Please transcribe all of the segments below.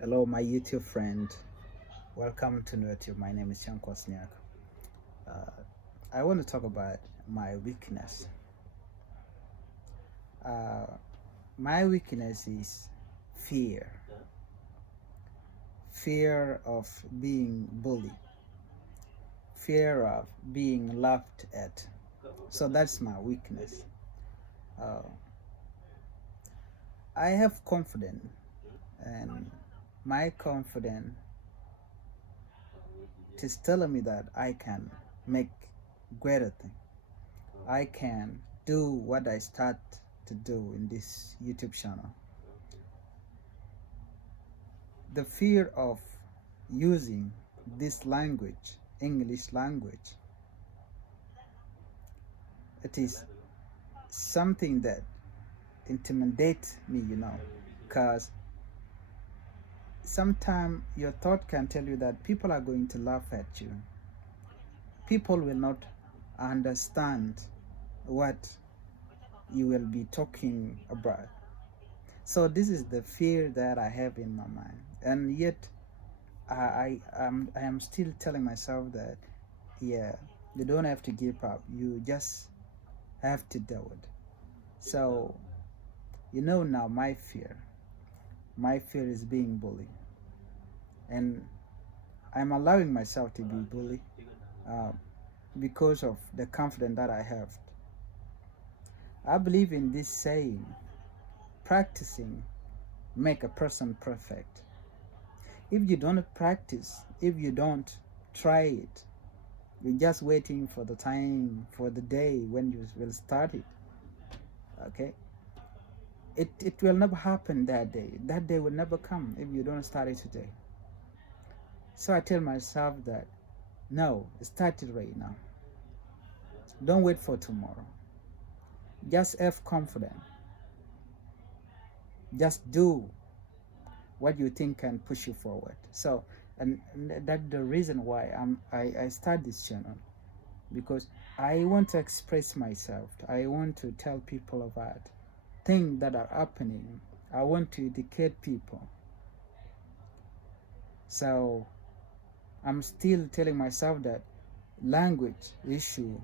Hello, my YouTube friend. Welcome to Nuer Tube. My name is Chan Kwasniak. Uh, I want to talk about my weakness. Uh, my weakness is fear. Fear of being bullied. Fear of being laughed at. So that's my weakness. Uh, I have confidence, and my confidence is telling me that I can make greater things. I can do what I start to do in this YouTube channel. The fear of using this language, English language, it is something that intimidates me, because sometimes your thought can tell you that people are going to laugh at you. People will not understand what you will be talking about. So this is the fear that I have in my mind, and yet I am still telling myself that, yeah, you don't have to give up. You just have to do it. So now my fear is being bullied, and I'm allowing myself to be bullied uh, because of the confidence that I have. I believe in this saying, practicing make a person perfect. If you don't practice, if you don't try it, you're just waiting for the time, for the day when you will start it. Okay? It will never happen that day. That day will never come if you don't start it today. So I tell myself that, no, start it right now. Don't wait for tomorrow. Just have confidence. Just do what you think can push you forward. So, and that's the reason why I start this channel, because I want to express myself. I want to tell people about things that are happening. I want to educate people. So I'm still telling myself that language issue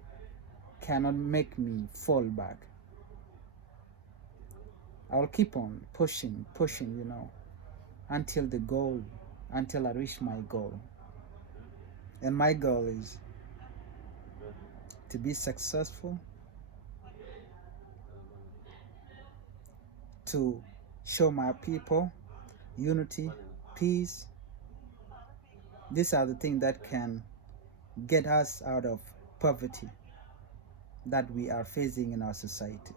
cannot make me fall back. I'll keep on pushing, until the goal, until I reach my goal. And my goal is to be successful, to show my people unity, peace. These are the things that can get us out of poverty that we are facing in our society.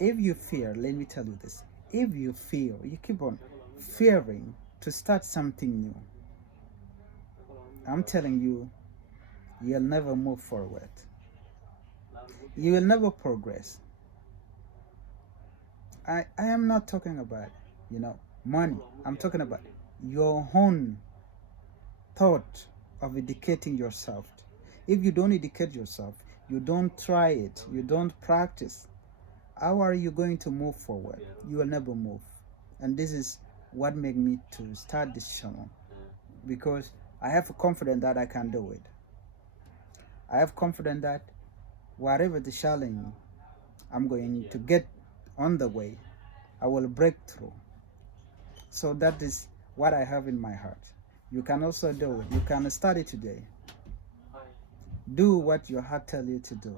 If you fear, let me tell you this, if you fear, you keep on fearing to start something new, I'm telling you, you'll never move forward. You will never progress. I am not talking about, money. I'm talking about your own thought of educating yourself. If you don't educate yourself, you don't try it, you don't practice, how are you going to move forward? You will never move. And this is what made me to start this channel, because I have confidence that I can do it. I have confidence that whatever the challenge I'm going to get on the way, I will break through. So that is what I have in my heart. You can also do it. You can start it today. Do what your heart tells you to do.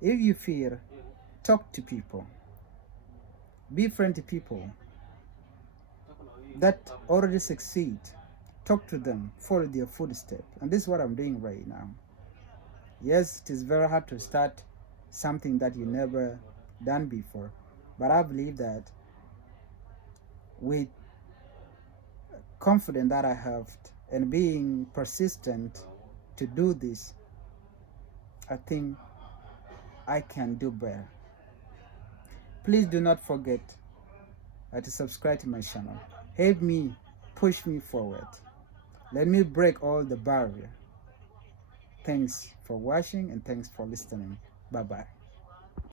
If you fear, talk to people. Be friend to people that already succeed. Talk to them, follow their footsteps. And this is what I'm doing right now. Yes, it is very hard to start something that you never done before, but I believe that with confidence that I have and being persistent to do this, I think I can do better. Please do not forget to subscribe to my channel. Help me, push me forward. Let me break all the barrier. Thanks for watching and thanks for listening. Bye-bye.